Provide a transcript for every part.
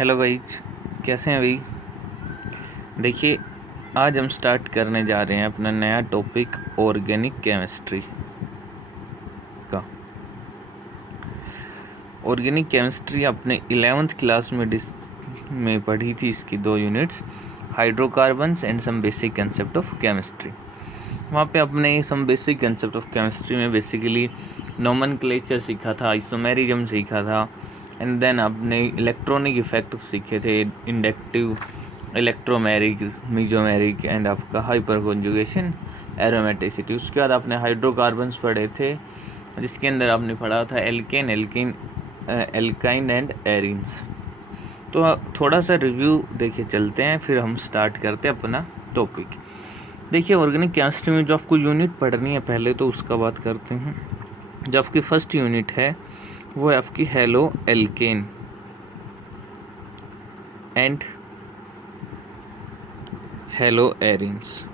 Hello guys, कैसे हैं भाई। देखिए, आज हम स्टार्ट करने जा रहे हैं अपना नया टॉपिक ऑर्गेनिक केमिस्ट्री का। ऑर्गेनिक केमिस्ट्री अपने 11th क्लास में पढ़ी थी। इसकी 2 units, hydrocarbons and some basic concept of chemistry. वहाँ पे अपने some basic concept of chemistry में बेसिकली नोमेनक्लेचर सीखा था, आइसोमेरिज्म सीखा था, एंड देन आपने इलेक्ट्रॉनिक इफेक्ट सीखे थे, इंडक्टिव, इलेक्ट्रोमेरिक, मीजोमेरिक एंड आपका हाइपर कॉन्जुगेशन, एरोमेटिसिटी। उसके बाद आपने हाइड्रोकार्बन्स पढ़े थे, जिसके अंदर आपने पढ़ा था एल्काइन एंड एरिन्स। तो थोड़ा सा रिव्यू देखे चलते हैं, फिर हम स्टार्ट करते हैं अपना टॉपिक। देखिए, ऑर्गेनिक केमिस्ट्री में जो आपको यूनिट पढ़नी है पहले तो उसका बात करते हैं। जो आपकी फर्स्ट यूनिट है वो है आपकी halo alkane and hello arenes.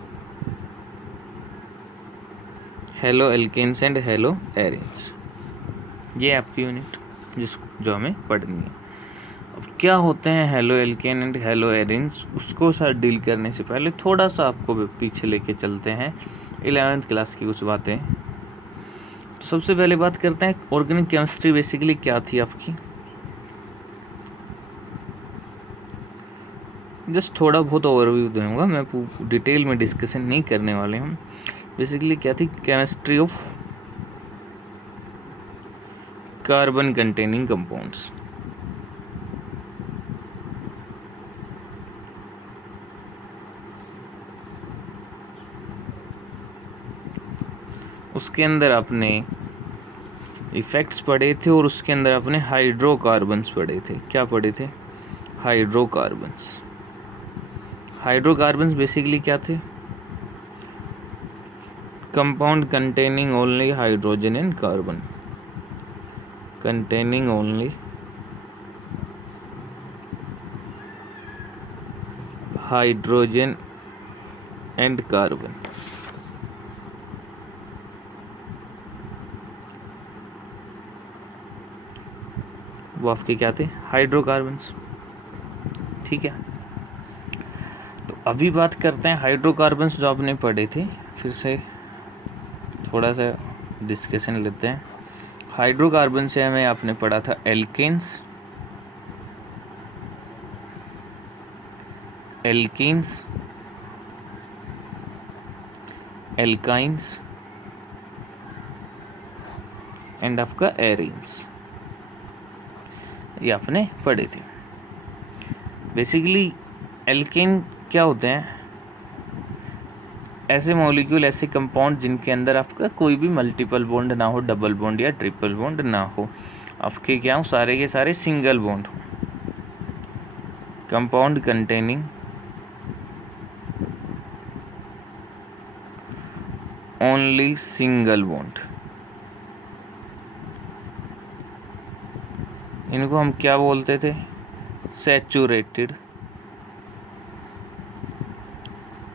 Haloalkanes and hello arenes, ये आपकी यूनिट जो हमें पढ़नी है। अब क्या होते हैं halo alkane and hello arenes, उसको साथ डील करने से पहले थोड़ा सा आपको पीछे लेके चलते हैं 11th क्लास की कुछ बातें। तो सबसे पहले बात करते हैं ऑर्गेनिक केमिस्ट्री बेसिकली क्या थी आपकी। जस्ट थोड़ा बहुत ओवरव्यू दूंगा, मैं डिटेल में डिस्कशन नहीं करने वाले हम। बेसिकली क्या थी, chemistry of carbon containing compounds. उसके अंदर आपने इफेक्ट्स पढ़े थे और उसके अंदर आपने हाइड्रोकार्बन्स पढ़े थे। क्या पढ़े थे? हाइड्रोकार्बन्स। हाइड्रोकार्बन्स बेसिकली क्या थे? Compound containing only hydrogen and carbon, containing only hydrogen and carbon. वो आपके क्या थे? हाइड्रोकार्बन्स। ठीक है, तो अभी बात करते हैं हाइड्रोकार्बन्स जो आपने पढ़े थे, फिर से थोड़ा सा डिस्कशन लेते हैं। हाइड्रोकार्बन से हमें आपने पढ़ा था एल्केन्स, एल्काइंस एंड आपका एरिन्स, ये आपने पढ़े थे। बेसिकली एल्केन क्या होते हैं? ऐसे मॉलिक्यूल, ऐसे कंपाउंड जिनके अंदर आपका कोई भी मल्टीपल बॉन्ड ना हो, डबल बॉन्ड या ट्रिपल बॉन्ड ना हो, आपके क्या हो, सारे के सारे सिंगल बॉन्ड हो। Compound containing only single bond, इनको हम क्या बोलते थे?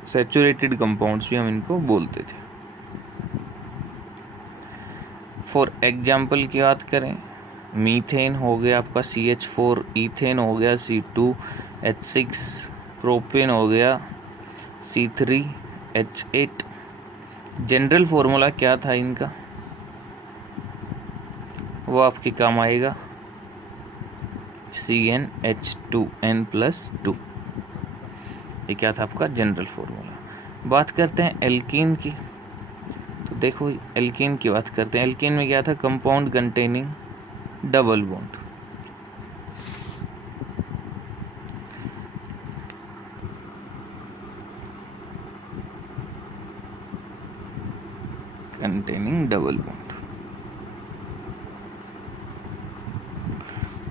सैचुरेटेड कंपाउंड्स भी हम इनको बोलते थे। फॉर एग्जाम्पल की बात करें, मीथेन हो गया आपका CH4, ईथेन हो गया C2H6, प्रोपेन हो गया C3H8। जनरल फॉर्मूला क्या था इनका, वो आपके काम आएगा CnH2n+2। ये क्या था आपका जनरल फॉर्मूला। बात करते हैं एल्कीन की, तो देखो एल्कीन की बात करते हैं। एल्कीन में क्या था? Compound containing double bond. Containing double bond,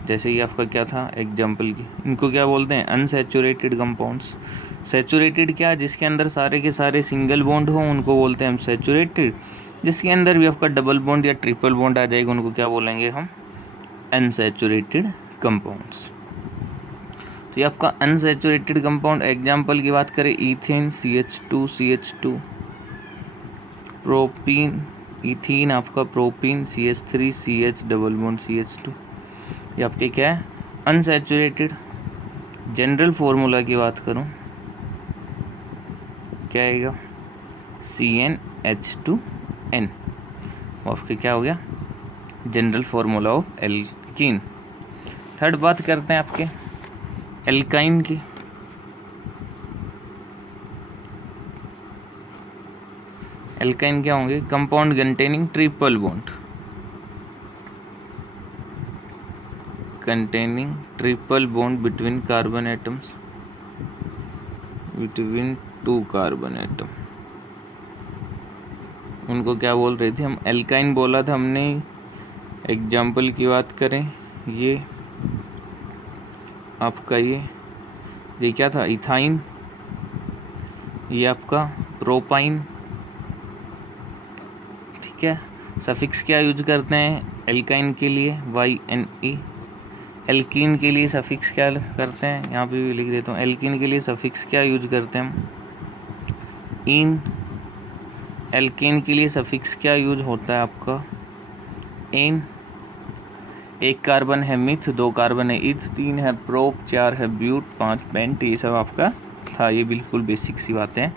जैसे ये आपका क्या था एग्जाम्पल की, इनको क्या बोलते हैं? Unsaturated compounds. सैचुरेटेड क्या? जिसके अंदर सारे के सारे सिंगल बॉन्ड हो, उनको बोलते हैं हम सैचुरेटेड। जिसके अंदर भी आपका डबल बॉन्ड या ट्रिपल बॉन्ड आ जाएगा, उनको क्या बोलेंगे हम? Unsaturated compounds. तो ये आपका अनसैचुरेटेड कंपाउंड, एग्जाम्पल की बात करें, ईथेन CH2CH2, प्रोपीन, इथीन आपका propene CH3CH double bond CH2, ये आपके क्या है? अनसैचुरेटेड। जनरल फॉर्मूला की बात करूं क्या आएगा, CnH2n। आपके क्या हो गया, general formula of alkene. Third बात करते हैं आपके एल्काइन की। एल्काइन क्या होंगे, compound containing triple bond, containing triple bond between carbon atoms, between two carbon atom। उनको क्या बोल रहे थे हम, एल्काइन बोला था हमने। एग्जाम्पल की बात करें, ये आपका ये क्या था, इथाइन, ये आपका प्रोपाइन, ठीक है। सफिक्स क्या यूज करते हैं एल्काइन के लिए, YNE। एल्कीन के लिए सफिक्स क्या करते हैं, यहाँ पे भी लिख देता हूँ, एल्कीन के लिए सफिक्स क्या यूज करते हैं हम, इन। एल्कीन के लिए सफिक्स क्या यूज होता है आपका, इन। एक कार्बन है मिथ, 2 कार्बन है इथ, 3 है प्रोप, 4 है ब्यूट, 5 पेंट। ये सब आपका था, ये बिल्कुल बेसिक सी बातें हैं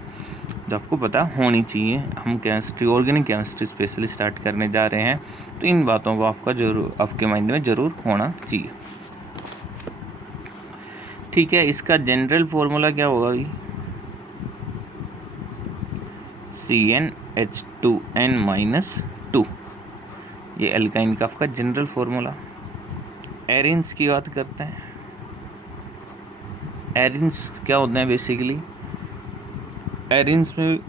जो आपको पता होनी चाहिए। हम chemistry, organic chemistry specially start करने जा रहे हैं, तो इन बातों को आपका जरूर आपके माइंड में ज़रूर होना चाहिए, ठीक है। इसका जनरल फॉर्मूला क्या होगा भाई, CnH2n-2। ये एल्काइन का आपका जनरल फॉर्मूला। एरिन्स की बात करते हैं। एरिन्स क्या होते हैं बेसिकली, एरिन्स में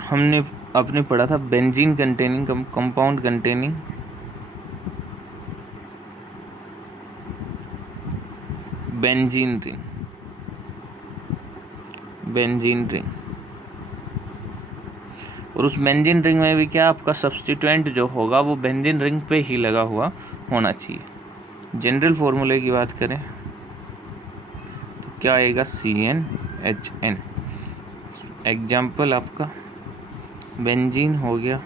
हमने आपने पढ़ा था benzene containing compound containing benzene ring, benzene ring. और उस बेंजीन रिंग में भी क्या आपका सब्स्टिट्यूएंट जो होगा वो बेंजीन रिंग पे ही लगा हुआ होना चाहिए। जनरल फॉर्मूले की बात करें तो क्या आएगा, CnHn। एग्जाम्पल आपका बेंजीन हो गया,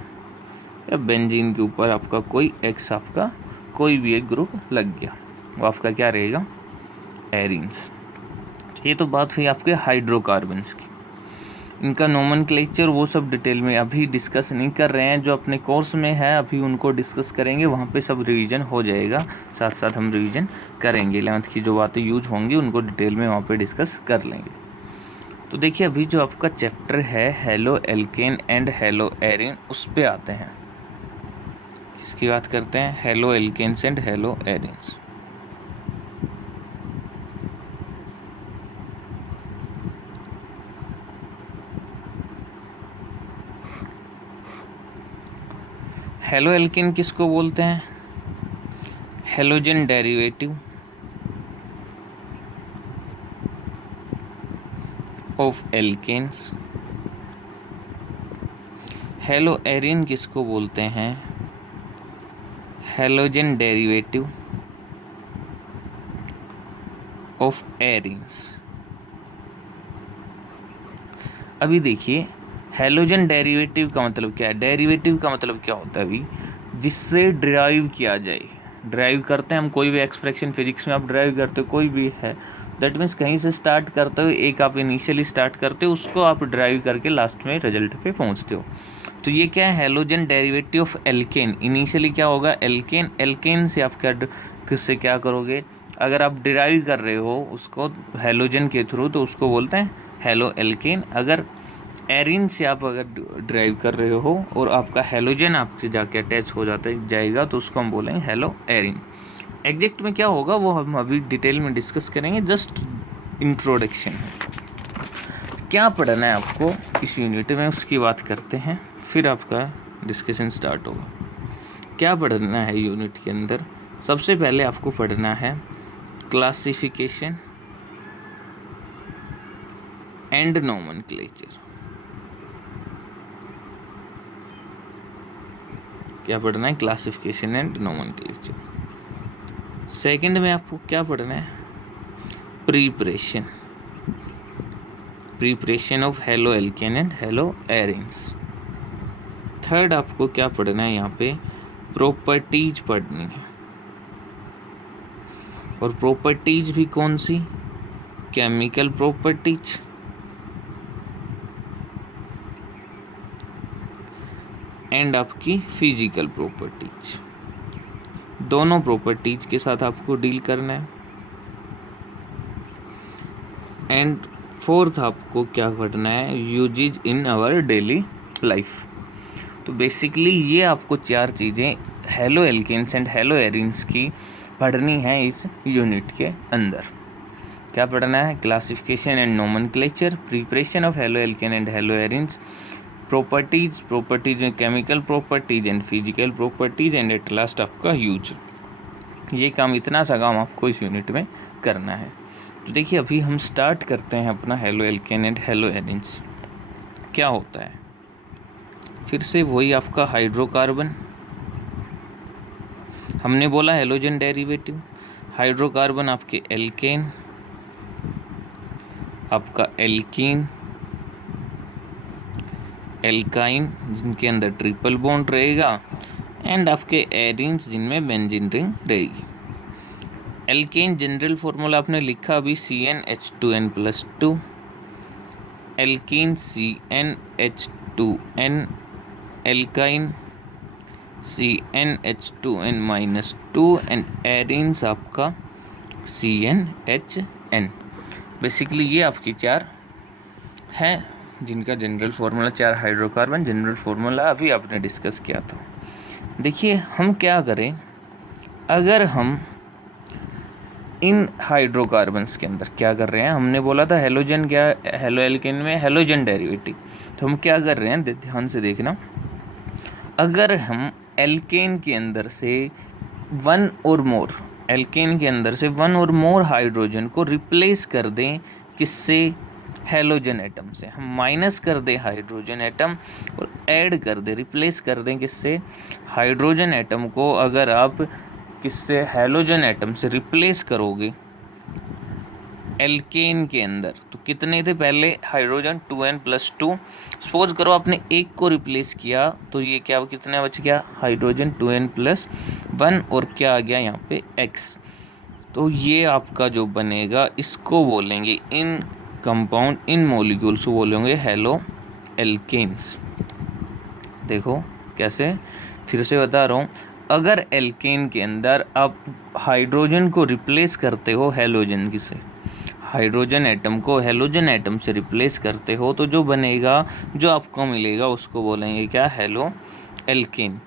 या बेंजीन के ऊपर आपका कोई एक्स, आपका कोई भी एक ग्रुप लग गया, वो आपका क्या रहेगा, एरिन्स। ये तो बात हुई आपके हाइड्रोकार्बन्स की। इनका नोमेनक्लेचर वो सब डिटेल में अभी डिस्कस नहीं कर रहे हैं, जो अपने कोर्स में है अभी उनको डिस्कस करेंगे, वहाँ पे सब रिवीजन हो जाएगा। साथ साथ हम रिवीजन करेंगे, 11th की जो बातें यूज होंगी उनको डिटेल में वहाँ पे डिस्कस कर लेंगे। तो देखिए अभी जो आपका चैप्टर है halo alkane and haloarene, उस पे आते हैं। इसकी बात करते हैं, haloalkanes and hello arenes. Haloalkane किसको बोलते हैं, halogen derivative of alkanes. Haloarene किसको बोलते हैं, हेलोजन डेरिवेटिव ऑफ एरिन्स। अभी देखिए हेलोजन डेरिवेटिव का मतलब क्या है, डेरिवेटिव का मतलब क्या होता है अभी, जिससे ड्राइव किया जाए। ड्राइव करते हैं हम कोई भी एक्सप्रेशन, फिजिक्स में आप ड्राइव करते हो कोई भी है, दैट मीन्स कहीं से स्टार्ट करते हो, एक आप इनिशियली स्टार्ट करते हो, उसको आप ड्राइव करके लास्ट में रिजल्ट पे पहुंचते हो। तो ये क्या है, halogen derivative of alkene. Initially क्या होगा, एल्केन, एल्केन से आप क्या किससे क्या करोगे, अगर आप डिराइव कर रहे हो उसको हेलोजन के थ्रू तो उसको बोलते हैं हेलो एल्केन। अगर एरिन से आप अगर ड्राइव कर रहे हो और आपका हेलोजन आपसे जाके अटैच हो जाएगा तो उसको हम बोलेंगे हेलो एरिन। एग्जैक्ट में क्या होगा वो हम अभी डिटेल में डिस्कस करेंगे, जस्ट इंट्रोडक्शन है। क्या पढ़ना है आपको इस यूनिट में उसकी बात करते हैं, फिर आपका डिस्कशन स्टार्ट होगा। क्या पढ़ना है यूनिट के अंदर, सबसे पहले आपको पढ़ना है क्लासिफिकेशन एंड नोमेनक्लेचर। क्या पढ़ना है, क्लासिफिकेशन एंड नोमेनक्लेचर। सेकंड में आपको क्या पढ़ना है, preparation, preparation of halo alkene and hello arenes. Third आपको क्या पढ़ना है, यहाँ पे प्रॉपर्टीज पढ़नी है। और प्रॉपर्टीज भी कौन सी, केमिकल प्रॉपर्टीज एंड आपकी फिजिकल प्रॉपर्टीज, दोनों प्रॉपर्टीज के साथ आपको डील करना है। एंड फोर्थ आपको क्या पढ़ना है, uses in our daily life. तो बेसिकली ये आपको 4 चीज़ें haloalkanes and hello arenes की पढ़नी है इस यूनिट के अंदर। क्या पढ़ना है, classification and nomenclature, preparation of halo alkene and hello arenes, properties में chemical properties and physical properties, and at last आपका यूज। ये काम, इतना सा काम आपको इस यूनिट में करना है। तो देखिए अभी हम स्टार्ट करते हैं अपना halo alkane and hello arenes. क्या होता है, फिर से वही आपका हाइड्रोकार्बन, हमने बोला हेलोजन डेरिवेटिव। हाइड्रोकार्बन आपके एल्केन, आपका एल्कीन, एल्काइन जिनके अंदर ट्रिपल बॉन्ड रहेगा, एंड आपके एरिन्स जिनमें बेंजीन रिंग रहेगी। एल्केन जनरल फॉर्मूला आपने लिखा अभी CnH2n+2, alkene CnH2n, alkyne CnH2n-2 and arenes आपका CnHn। बेसिकली ये आपकी 4 हैं जिनका general formula, 4 hydrocarbon general formula अभी आपने डिस्कस किया था। देखिए हम क्या करें, अगर हम इन हाइड्रोकार्बन्स के अंदर क्या कर रहे हैं, हमने बोला था हेलोजन क्या, हेलो एल्केन में हेलोजन डेरिवेटिव, तो हम क्या कर रहे हैं ध्यान से देखना। अगर हम एल्केन के अंदर से वन और मोर हाइड्रोजन को रिप्लेस कर दें, किससे, हेलोजन एटम से, हम माइनस कर दें हाइड्रोजन एटम और ऐड कर दें, रिप्लेस कर दें किससे, हाइड्रोजन एटम को अगर आप किससे, हेलोजन एटम से रिप्लेस करोगे एल्केन के अंदर, तो कितने थे पहले हाइड्रोजन 2n+2। सपोज करो आपने एक को रिप्लेस किया तो ये क्या, कितना बच गया, हाइड्रोजन 2n+1, और क्या आ गया यहाँ पे x। तो ये आपका जो बनेगा इसको बोलेंगे, इन कंपाउंड इन मॉलिक्यूल्स को बोलेंगे हेलो एल्केन्स। देखो कैसे, फिर से बता रहा हूँ, अगर एल्केन के अंदर आप हाइड्रोजन को रिप्लेस करते हो हेलोजन से, हाइड्रोजन एटम को हेलोजन एटम से रिप्लेस करते हो, तो जो बनेगा, जो आपको मिलेगा उसको बोलेंगे क्या, हेलो एल्केन।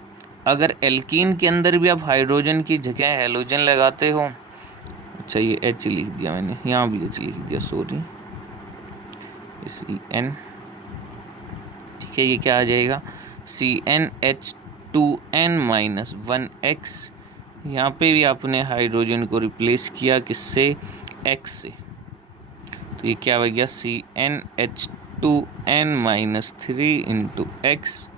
अगर एल्कीन के अंदर भी आप हाइड्रोजन की जगह हेलोजन लगाते हो, अच्छा ये H लिख दिया मैंने, यहाँ भी H लिख दिया, सॉरी, CN, ठीक है, ये क्या आ जाएगा, CnH2n-1x। यहाँ पे भी आपने हाइड्रोजन को रिप्लेस किया किससे, x से, तो ये क्या हो गया, CnH2n-3 x।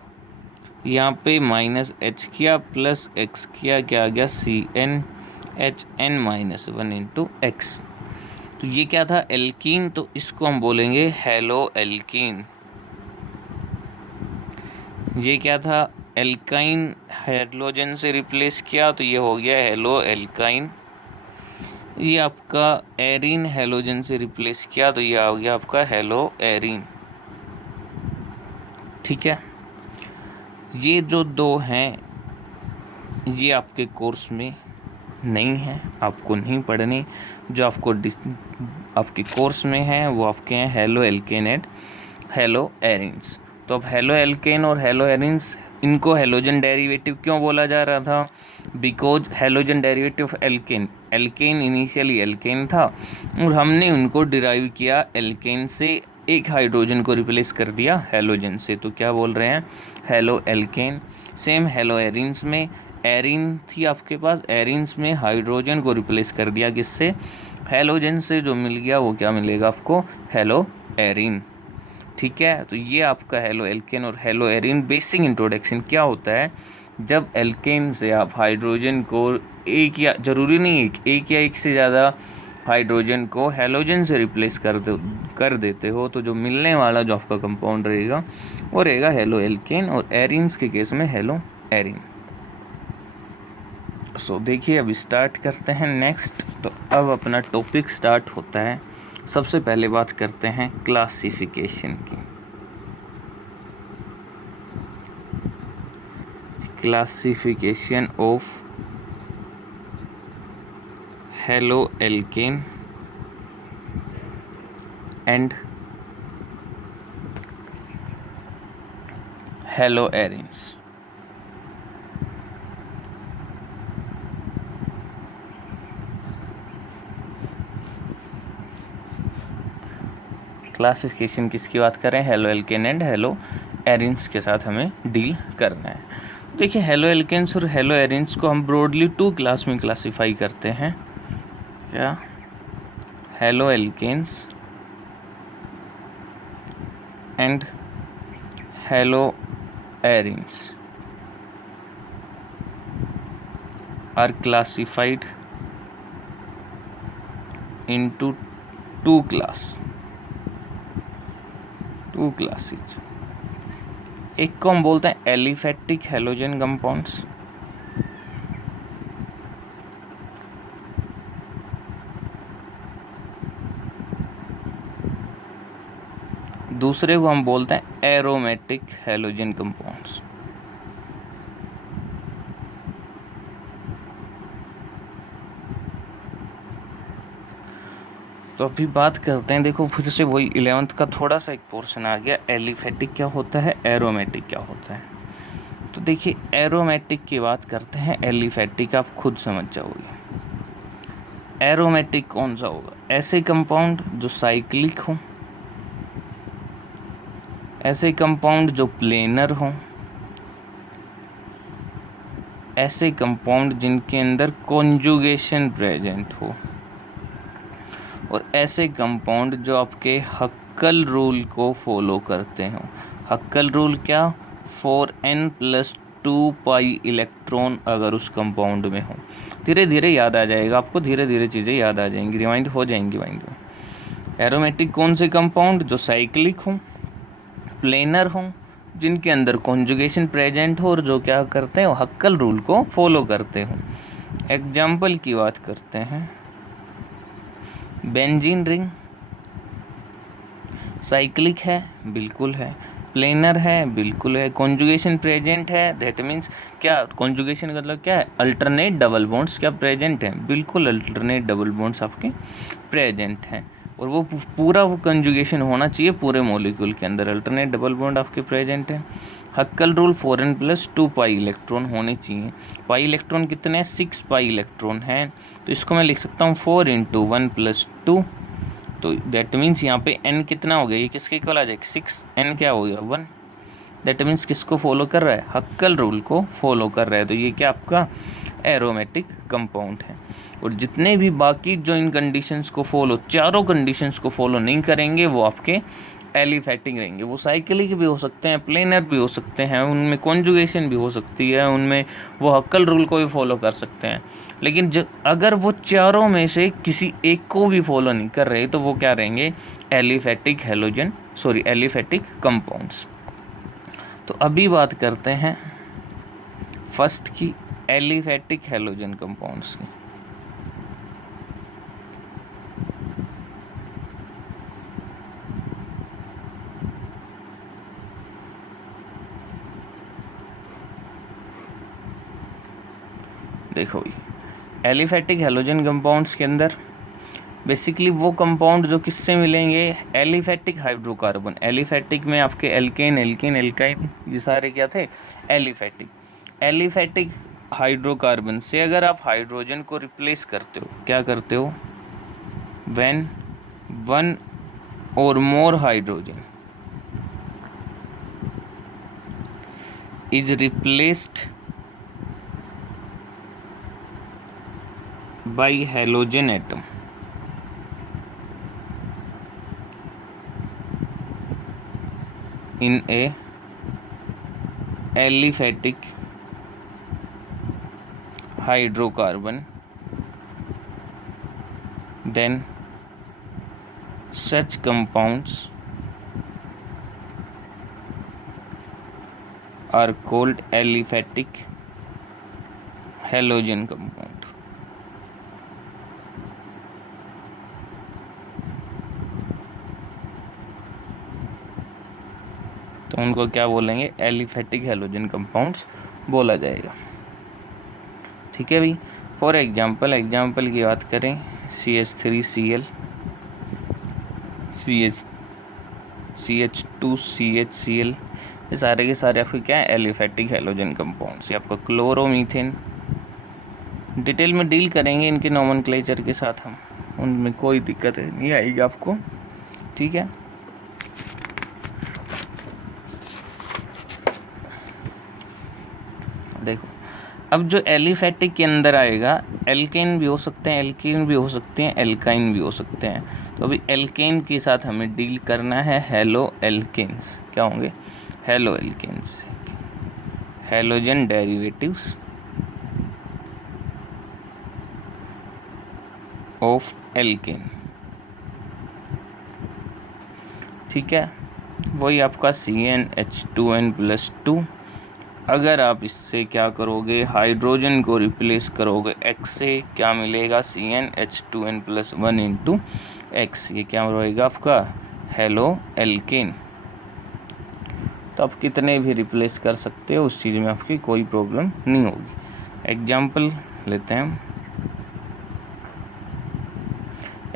यहाँ पे -h किया प्लस x किया, क्या आ गया, CnHn-1 x। तो ये क्या था, एल्कीन, तो इसको हम बोलेंगे हेलो एल्कीन। ये क्या था, एल्काइन, हाइड्रोजन से रिप्लेस किया तो ये हो गया हेलो एल्काइन। ये आपका एरीन, हेलोजन से रिप्लेस किया तो ये हो गया आपका हेलो एरीन। ठीक है, ये जो 2 हैं ये आपके कोर्स में नहीं है, आपको नहीं पढ़नी। जो आपको आपके कोर्स में है वो आपके हैं halo alkane and hello arenes. तो अब हेलो एल्केन और हेलो एरिन्स, इनको हेलोजन डेरिवेटिव क्यों बोला जा रहा था, because halogen derivative of alkane, alkane initially alkane था और हमने उनको डिराइव किया एल्केन से, एक हाइड्रोजन को रिप्लेस कर दिया हेलोजन से, तो क्या बोल रहे हैं, halo alkane. Same hello arenes में, एरिन थी आपके पास, एरिन्स में हाइड्रोजन को रिप्लेस कर दिया किससे, हेलोजन से, जो मिल गया वो क्या मिलेगा आपको, हेलो एरिन। ठीक है, तो ये आपका हेलो एल्केन और हेलो एरिन बेसिक इंट्रोडक्शन। क्या होता है, जब एल्केन से आप हाइड्रोजन को एक, या ज़रूरी नहीं एक या एक से ज़्यादा हाइड्रोजन को हेलोजन से रिप्लेस कर देते हो, तो जो मिलने वाला जो आपका कंपाउंड रहेगा वो रहेगा हेलो एल्केन, और एरिन्स के केस में हेलो एरिन। सो देखिए अब स्टार्ट करते हैं नेक्स्ट। तो अब अपना टॉपिक स्टार्ट होता है सबसे पहले बात करते हैं क्लासिफिकेशन की। Classification of haloalkane and हेलोएरिन्स। Classification किसकी बात करें? हेलोएल्केन एंड हेलोएरिन्स के साथ हमें डील करना है। देखिए, हेलोएल्केन्स और हेलोएरिन्स को हम ब्रॉडली 2 क्लास में क्लासीफाई करते हैं। क्या? Haloalkanes and हेलोएरिन्स are classified into two classes। एक को हम बोलते हैं एलिफैटिक हेलोजन कंपाउंड्स, दूसरे को हम बोलते हैं एरोमेटिक हेलोजन कंपाउंड्स। तो अभी बात करते हैं, देखो फिर से वही 11th का थोड़ा सा एक पोर्शन आ गया। एलिफैटिक क्या होता है, एरोमेटिक क्या होता है। तो देखिए, एरोमेटिक की बात करते हैं, एलिफैटिक आप खुद समझ जाओगे। एरोमेटिक कौन सा होगा? ऐसे कंपाउंड जो साइक्लिक हों, ऐसे कंपाउंड जो प्लेनर हों, ऐसे कंपाउंड जिनके अंदर कॉन्जुगेशन प्रेजेंट हो, और ऐसे कंपाउंड जो आपके हक्कल रूल को फॉलो करते हो। हक्कल रूल क्या? 4n+2 पाई इलेक्ट्रॉन अगर उस कंपाउंड में हो। धीरे धीरे याद आ जाएगा आपको, धीरे धीरे चीज़ें याद आ जाएंगी, रिमाइंड हो जाएंगी माइंड में। एरोमेटिक कौन से कंपाउंड? जो साइक्लिक हों, प्लेनर हों, जिनके अंदर कॉन्जुगेशन प्रेजेंट हो और जो क्या करते हैं, हक्कल रूल को फॉलो करते हो। एग्जाम्पल की बात करते हैं, बेंजीन रिंग साइक्लिक है, बिल्कुल है। प्लेनर है, बिल्कुल है। कॉन्जुगेशन प्रेजेंट है, दैट मीन्स क्या? कॉन्जुगेशन का मतलब क्या है? अल्टरनेट डबल बॉन्ड्स क्या प्रेजेंट हैं? बिल्कुल अल्टरनेट डबल बॉन्ड्स आपके प्रेजेंट हैं, और वो पूरा वो कंजुगेशन होना चाहिए पूरे मॉलिक्यूल के अंदर। अल्टरनेट डबल बॉन्ड आपके प्रेजेंट है। हक्कल रूल 4n+2 पाई इलेक्ट्रॉन होने चाहिए। पाई इलेक्ट्रॉन कितने हैं? 6 पाई इलेक्ट्रॉन हैं, तो इसको मैं लिख सकता हूँ 4 × 1+2। तो दैट मीन्स यहाँ पे n कितना हो गया? ये किसके इक्वल आ जाएगा? 6। n क्या हो गया? 1। दैट मीन्स किसको फॉलो कर रहा है? हक्कल रूल को फॉलो कर रहा है। तो ये क्या आपका एरोमेटिक कंपाउंड है। और जितने भी बाकी जो इन कंडीशंस को फॉलो, चारों कंडीशंस को फॉलो नहीं करेंगे, वो आपके एलिफैटिक रहेंगे। वो साइक्लिक भी हो सकते हैं, प्लेनर भी हो सकते हैं, उनमें कॉन्जुगेशन भी हो सकती है, उनमें वो हक्कल रूल को भी फॉलो कर सकते हैं। लेकिन अगर वो चारों में से किसी एक को भी फॉलो नहीं कर रहे, तो वो क्या रहेंगे? Aliphatic compounds. तो अभी बात करते हैं फर्स्ट की, एलिफैटिक हेलोजन कंपाउंड्स की। देखो एलिफैटिक हेलोजन कंपाउंड्स के अंदर बेसिकली वो कंपाउंड जो किससे मिलेंगे? Aliphatic hydrocarbon. एलिफैटिक में आपके एल्केन, एल्कीन, एल्काइन, ये सारे क्या थे? एलिफैटिक हाइड्रोकार्बन से अगर आप हाइड्रोजन को रिप्लेस करते हो, क्या करते हो? When 1 or more hydrogen is replaced by halogen atom, in a aliphatic hydrocarbon, then such compounds are called aliphatic halogen compound। तो उनको क्या बोलेंगे, एलिफेटिक हैलोजन कंपाउंड्स बोला जाएगा। ठीक है भाई। फॉर एग्जाम्पल की बात करें, CH3Cl, CH2CHCl, ये सारे के सारे आपके क्या है, एलिफेटिक हैलोजन कंपाउंड्स। ये आपका क्लोरोमीथेन, डिटेल में डील करेंगे इनके नोमेनक्लेचर के साथ हम, उनमें कोई दिक्कत नहीं आएगी आपको। ठीक है। देखो, अब जो एलिफेटिक के अंदर आएगा, एल्केन भी हो सकते हैं, एल्कीन भी हो सकते हैं, एल्काइन भी हो सकते हैं। तो अभी एल्केन के साथ हमें डील करना है हेलो एल्केन्स। क्या होंगे, haloalkanes, halogen derivatives of alkane. ठीक है, वही आपका CnH2n+2। अगर आप इससे क्या करोगे, हाइड्रोजन को रिप्लेस करोगे X से, क्या मिलेगा, CnH2n+1 इंटू X। ये क्या रहेगा आपका, हेलो एल्केन। तो आप कितने भी रिप्लेस कर सकते हो, उस चीज़ में आपकी कोई प्रॉब्लम नहीं होगी। एग्जाम्पल लेते हैं।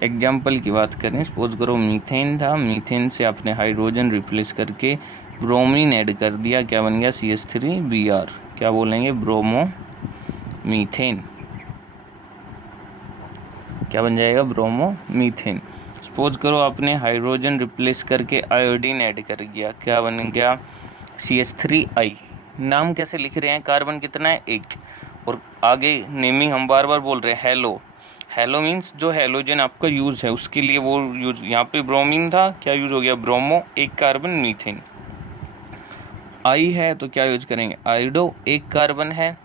एग्जाम्पल की बात करें, सपोज करो मीथेन था, मीथेन से आपने हाइड्रोजन रिप्लेस करके ब्रोमीन ऐड कर दिया, क्या बन गया, CH3Br। क्या बोलेंगे, ब्रोमो मीथेन। क्या बन जाएगा, ब्रोमो मीथेन। सपोज करो आपने हाइड्रोजन रिप्लेस करके आयोडीन ऐड कर दिया, क्या बन गया, CH3I। नाम कैसे लिख रहे हैं, कार्बन कितना है, 1, और आगे नेमिंग हम बार बार बोल रहे हैं हेलो। हेलो मीन्स जो हेलोजन आपका यूज़ है उसके लिए वो यूज़, यहाँ पे ब्रोमीन था, क्या यूज़ हो गया, ब्रोमो, 1 कार्बन, मीथेन। आई है तो क्या यूज करेंगे, आइडो, 1 कार्बन है,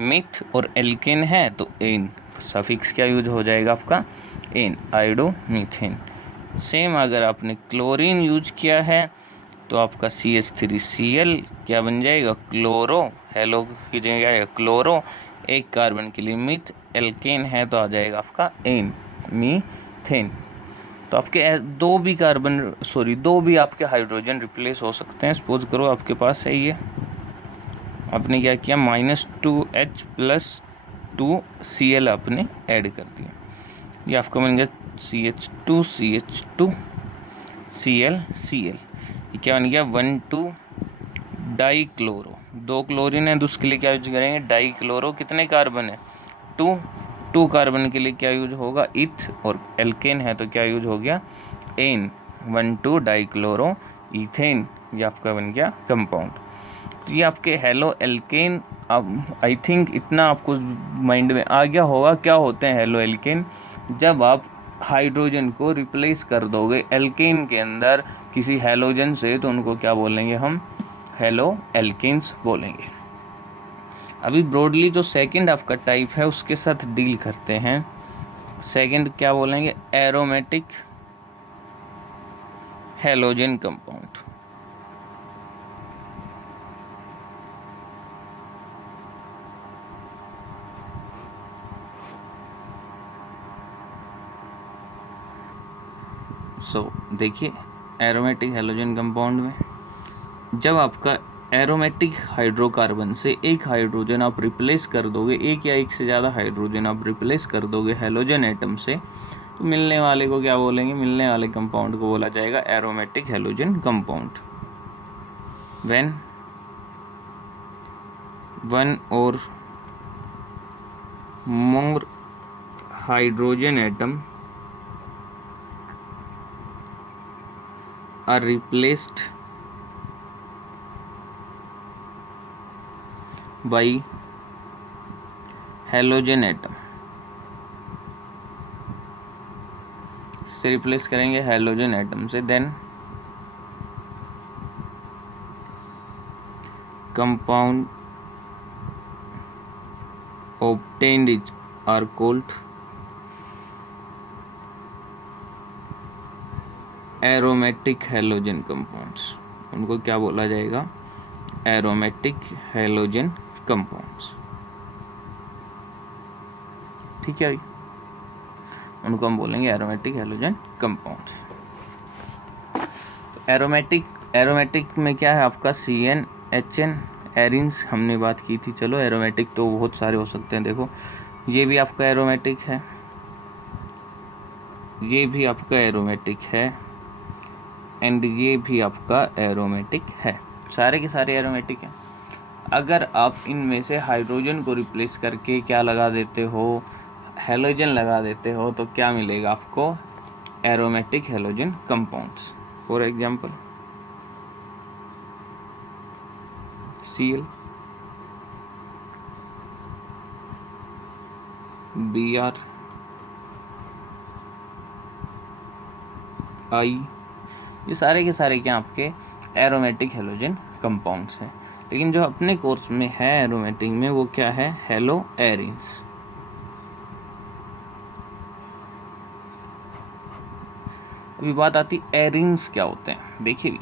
मिथ और एल्केन है तो एन, सफिक्स क्या यूज हो जाएगा आपका, एन, आइडो मीथेन। सेम अगर आपने क्लोरीन यूज किया है तो आपका CH3Cl क्या बन जाएगा, क्लोरो, हेलो की जगह आएगा क्लोरो, 1 कार्बन के लिए मिथ, एल्केन है तो आ जाएगा आपका एन, मीथेन। तो आपके दो भी आपके हाइड्रोजन रिप्लेस हो सकते हैं। सपोज करो आपके पास है ये, आपने क्या किया, -2H+2Cl आपने ऐड कर दिया, ये आपका बन गया CH2CH2Cl। ये क्या बन गया, 1,2 डाईक्लोरो, 2 क्लोरीन है तो उसके लिए क्या यूज करेंगे, डाईक्लोरो। कितने कार्बन है, 2 कार्बन के लिए क्या यूज होगा, इथ, और एल्केन है तो क्या यूज हो गया, एन, 1,2 डाईक्लोरो इथेन। ये आपका बन गया कंपाउंड। तो ये आपके हेलो एल्केन। अब आई थिंक इतना आपको माइंड में आ गया होगा क्या होते हैं हेलो एल्केन। जब आप हाइड्रोजन को रिप्लेस कर दोगे एल्केन के अंदर किसी हेलोजन से तो उनको क्या बोलेंगे हम, हेलो एल्केन्स बोलेंगे। अभी ब्रॉडली जो सेकंड आपका टाइप है उसके साथ डील करते हैं। सेकंड क्या बोलेंगे, एरोमेटिक हैलोजन कंपाउंड। देखिए, एरोमेटिक हैलोजन कंपाउंड में जब आपका एरोमेटिक हाइड्रोकार्बन से एक हाइड्रोजन आप रिप्लेस कर दोगे, एक या एक से ज़्यादा हाइड्रोजन आप रिप्लेस कर दोगे हैलोजन एटम से, तो मिलने वाले को क्या बोलेंगे, मिलने वाले कंपाउंड को बोला जाएगा aromatic halogen compound. When one or more hydrogen atom are replaced by halogen atom। से रिप्लेस करेंगे हैलोजन एटम से, then compound obtained are called aromatic halogen compounds. उनको क्या बोला जाएगा, एरोमेटिक हैलोजन कंपाउंड्स। ठीक है, उनको हम बोलेंगे एरोमेटिक हैलोजन कंपाउंड्स। तो एरोमेटिक एरोमेटिक में क्या है आपका CN HN एरिन्स हमने बात की थी। चलो एरोमेटिक तो बहुत सारे हो सकते हैं। देखो ये भी आपका एरोमेटिक है, ये भी आपका एरोमेटिक है, एंड ये भी आपका एरोमेटिक है। सारे के सारे एरोमेटिक हैं। अगर आप इनमें से हाइड्रोजन को रिप्लेस करके क्या लगा देते हो, हेलोजन लगा देते हो, तो क्या मिलेगा आपको, aromatic halogen compounds. For example Cl, Br, I, ये सारे के सारे क्या आपके एरोमेटिक हेलोजन कंपाउंड्स हैं। लेकिन जो अपने कोर्स में है एरोमेटिक में वो क्या है, हेलो एरिन्स। अभी बात आती एरिन्स क्या होते हैं। देखिए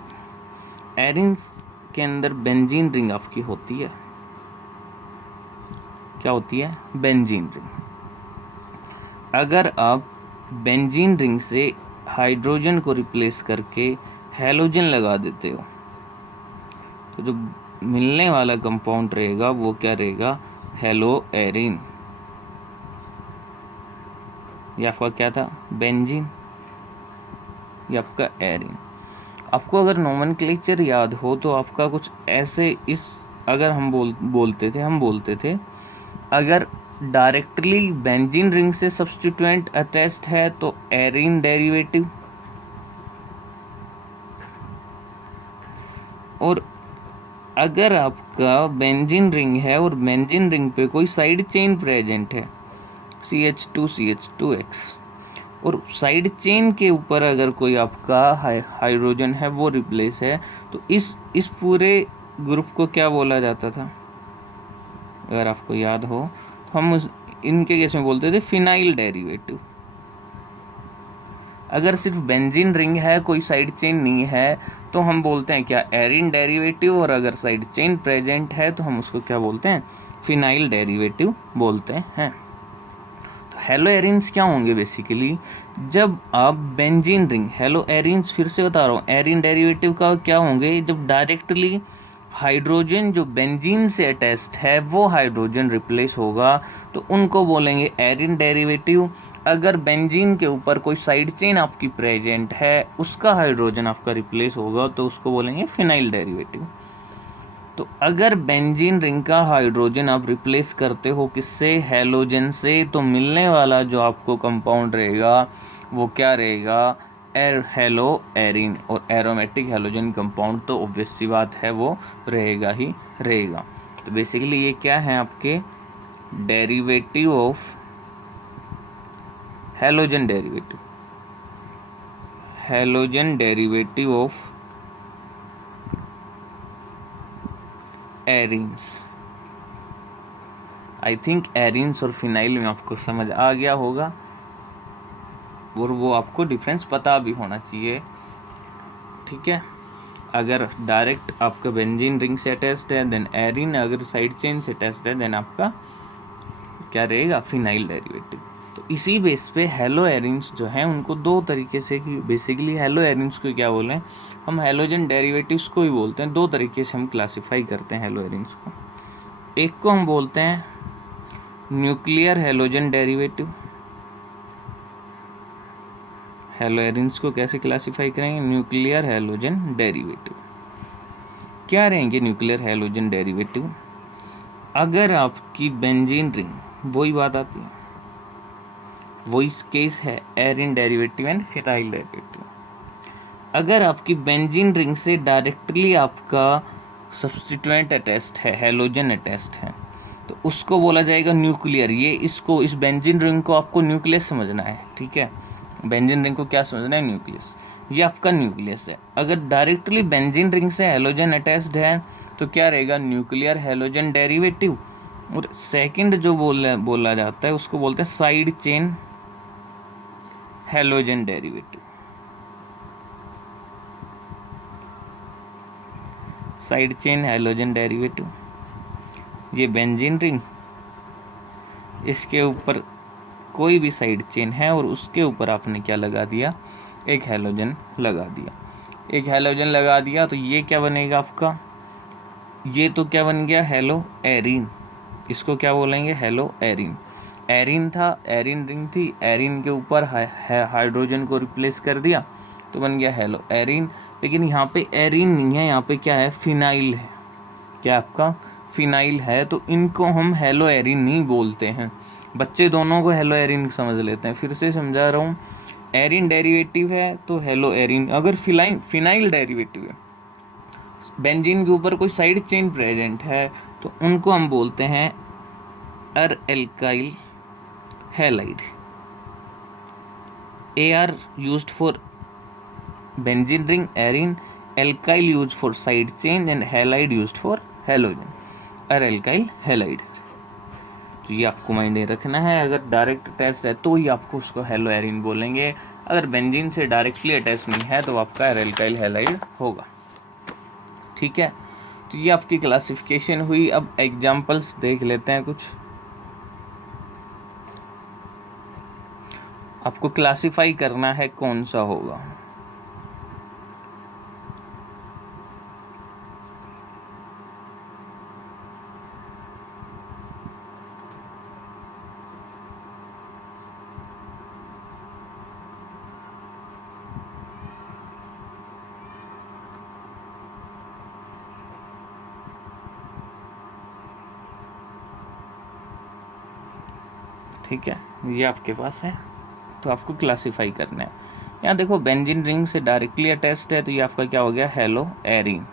एरिन्स के अंदर बेंजीन रिंग आपकी होती है। क्या होती है, बेंजीन रिंग। अगर आप बेंजीन रिंग से हाइड्रोजन को रिप्लेस करके हेलोजन लगा देते हो तो जो मिलने वाला कंपाउंड रहेगा वो क्या रहेगा, हेलो एरिन। ये आपका क्या था, बेंजीन, ये आपका एरिन। आपको अगर नोमेनक्लेचर याद हो तो आपका कुछ ऐसे इस अगर हम बोलते थे अगर डायरेक्टली बेंजीन रिंग से सब्स्टिट्यूएंट अटैच्ड है तो एरिन डेरिवेटिव, और अगर आपका बेंजीन रिंग है और बेंजीन रिंग पे कोई साइड चेन प्रेजेंट है CH2CH2X और साइड चेन के ऊपर अगर कोई आपका हाइड्रोजन है वो रिप्लेस है तो इस पूरे ग्रुप को क्या बोला जाता था, अगर आपको याद हो तो हम इनके केस में बोलते थे फिनाइल डेरिवेटिव। अगर सिर्फ बेंजीन रिंग है कोई साइड चेन नहीं है तो हम बोलते हैं क्या, एरिन डेरिवेटिव, और अगर साइड चेन प्रेजेंट है तो हम उसको क्या बोलते हैं, फिनाइल डेरिवेटिव बोलते हैं। तो हेलो एरिन्स क्या होंगे बेसिकली, जब आप बेंजीन रिंग, हेलो एरिन्स फिर से बता रहा हूँ, एरिन डेरिवेटिव का क्या होंगे, जब डायरेक्टली हाइड्रोजन जो बेंजीन से अटैच्ड है वो हाइड्रोजन रिप्लेस होगा तो उनको बोलेंगे एरिन डेरिवेटिव। अगर बेंजीन के ऊपर कोई साइड चेन आपकी प्रेजेंट है उसका हाइड्रोजन आपका रिप्लेस होगा तो उसको बोलेंगे फिनाइल डेरिवेटिव। तो अगर बेंजीन रिंग का हाइड्रोजन आप रिप्लेस करते हो किससे, हेलोजन से, तो मिलने वाला जो आपको कंपाउंड रहेगा वो क्या रहेगा, हेलो एरिन, और एरोमेटिक हेलोजन कंपाउंड तो ऑब्वियस सी बात है वो रहेगा ही रहेगा। तो बेसिकली ये क्या है आपके derivative of halogen derivative of arenes. I think arenes और फिनाइल में आपको समझ आ गया होगा और वो आपको डिफरेंस पता भी होना चाहिए, ठीक है। अगर डायरेक्ट आपका बेंजीन रिंग से अटैच्ड है देन एरिन, अगर साइड चेन से अटैच्ड है देन आपका क्या रहेगा, फिनाइल डेरिवेटिव। तो इसी बेस पे हेलो एरिन्स जो हैं उनको दो तरीके से, कि बेसिकली हेलो एरिन्स को क्या बोलें हम, हेलोजन डेरिवेटिव्स को ही बोलते हैं। दो तरीके से हम क्लासिफाई करते हैं हेलो एरिन्स को। एक को हम बोलते हैं nuclear halogen derivative. Hello arenes को कैसे क्लासिफाई करेंगे, न्यूक्लियर हेलोजन डेरिवेटिव। क्या रहेंगे न्यूक्लियर हेलोजन डेरिवेटिव, अगर आपकी बेंजीन रिंग, वही बात आती है, वही केस है arene derivative and phenyl derivative. अगर आपकी बेंजीन रिंग से डायरेक्टली आपका सब्स्टिट्यूएंट अटैच्ड है, हेलोजन अटैच्ड है, तो उसको बोला जाएगा न्यूक्लियर। ये इसको, इस बेंजीन रिंग को आपको न्यूक्लियस समझना है, ठीक है। बेंजीन रिंग को क्या समझना है, न्यूक्लियस। ये आपका न्यूक्लियस है। अगर डायरेक्टली बेंजीन रिंग से हेलोजन अटैच्ड है तो क्या रहेगा, न्यूक्लियर हेलोजन डेरिवेटिव। और सेकंड जो बोला जाता है उसको बोलते हैं side chain halogen derivative. Side chain halogen derivative, ये बेंजीन रिंग, इसके ऊपर कोई भी साइड चेन है और उसके ऊपर आपने क्या लगा दिया, एक हेलोजन लगा दिया। एक हैलोजन लगा दिया तो ये क्या बनेगा आपका, ये तो क्या बन गया, हेलो एरिन। इसको क्या बोलेंगे, हेलो एरिन। एरिन था, एरिन रिंग थी, एरिन के ऊपर हाइड्रोजन को रिप्लेस कर दिया तो बन गया हेलो एरिन। लेकिन यहाँ पे एरिन नहीं है, यहाँ पे क्या है, फिनाइल है। क्या आपका फिनाइल है, तो इनको हम हेलो एरिन नहीं बोलते हैं। बच्चे दोनों को हेलो एरिन समझ लेते हैं। फिर से समझा रहा हूँ, एरिन डेरिवेटिव है तो हेलो एरिन। अगर फिनाइल डेरिवेटिव है, बेंजीन के ऊपर कोई साइड चेन प्रेजेंट है, तो उनको हम बोलते हैं अर alkyl halide. AR used for benzene ring, arene, alkyl used for side chain and halide used for halogen, or alkyl halide. तो ये आपको माइंड में रखना है। अगर डायरेक्ट अटैच है तो ही आपको उसको हेलो एरिन बोलेंगे, अगर बेंजीन से डायरेक्टली अटैच नहीं है तो आपका अर एल्काइल हैलाइड होगा। ठीक है, तो ये आपकी क्लासिफिकेशन हुई। अब एग्जाम्पल्स देख लेते हैं कुछ। आपको क्लासिफाई करना है कौन सा होगा। ठीक है, ये आपके पास है, तो आपको क्लासिफाई करना है। यहाँ देखो बेंजीन रिंग से डायरेक्टली अटैच्ड है तो ये आपका क्या हो गया, हेलो एरिन।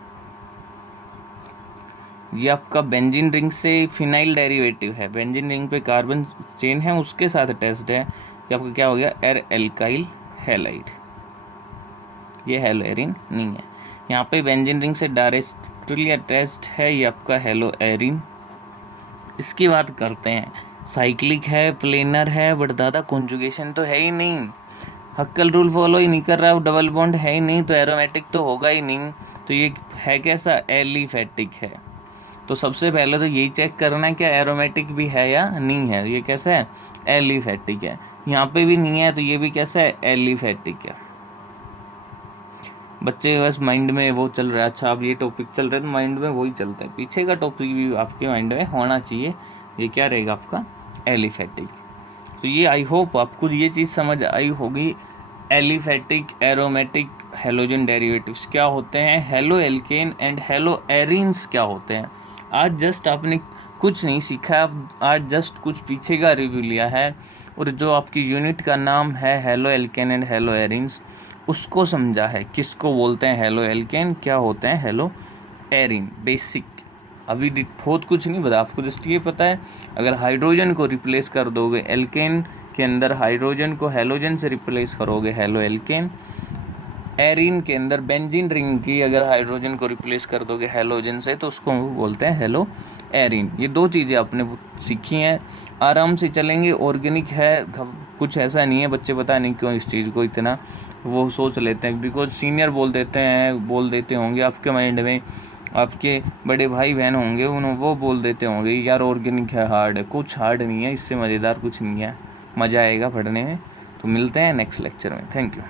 ये आपका बेंजीन रिंग से फिनाइल डेरिवेटिव है, बेंजीन रिंग पे कार्बन चेन है उसके साथ अटैच्ड है, ये आपका क्या हो गया, एर एल्काइल हैलाइड। ये हेलो एरिन नहीं है। यहाँ पे बेंजीन रिंग से डायरेक्टली अटैच्ड है, ये आपका हेलो एरिन। इसकी बात करते हैं, साइक्लिक है, प्लेनर है, बट दादा कॉन्जुगेशन तो है ही नहीं, हक्कल रूल फॉलो ही नहीं कर रहा, डबल बॉन्ड है ही नहीं, तो एरोमेटिक तो होगा ही नहीं। तो ये है कैसा, एलिफेटिक है। तो सबसे पहले तो यही चेक करना है क्या एरोमेटिक भी है या नहीं है। ये कैसा है, एलिफेटिक है। यहाँ पे भी नहीं है तो ये भी कैसा है, एलिफेटिक है। बच्चे बस माइंड में वो चल रहा है, अच्छा अब ये टॉपिक चल रहा है तो माइंड में वही चलता है, पीछे का टॉपिक भी आपके माइंड में होना चाहिए। ये क्या रहेगा आपका, एलिफेटिक। तो ये आई होप आपको ये चीज़ समझ आई होगी। एलिफेटिक, एरोमेटिक, हेलोजन डेरिवेटिव्स क्या होते हैं, halo alkane and hello arenes क्या होते हैं। आज जस्ट आपने कुछ नहीं सीखा, आज जस्ट कुछ पीछे का रिव्यू लिया है, और जो आपकी यूनिट का नाम है halo alkane and hello arenes उसको समझा है, किसको बोलते हैं हेलो एल्केन, क्या होते हैं हेलो एरिन, बेसिक। अभी बहुत कुछ नहीं पता आपको, जस्ट ये पता है अगर हाइड्रोजन को रिप्लेस कर दोगे एल्केन के अंदर, हाइड्रोजन को हेलोजन से रिप्लेस करोगे हेलो एल्केन। एरिन के अंदर बेंजीन रिंग की अगर हाइड्रोजन को रिप्लेस कर दोगे हेलोजन से तो उसको बोलते हैं हेलो एरिन। ये दो चीज़ें आपने सीखी हैं, आराम से चलेंगे। ऑर्गेनिक है, कुछ ऐसा नहीं है, बच्चे पता नहीं क्यों इस चीज़ को इतना वो सोच लेते हैं, बिकॉज सीनियर बोल देते होंगे आपके माइंड में, आपके बड़े भाई बहन होंगे वो बोल देते होंगे यार ऑर्गेनिक है हार्ड है। कुछ हार्ड नहीं है, इससे मज़ेदार कुछ नहीं है, मज़ा आएगा पढ़ने में। तो मिलते हैं नेक्स्ट लेक्चर में, थैंक यू।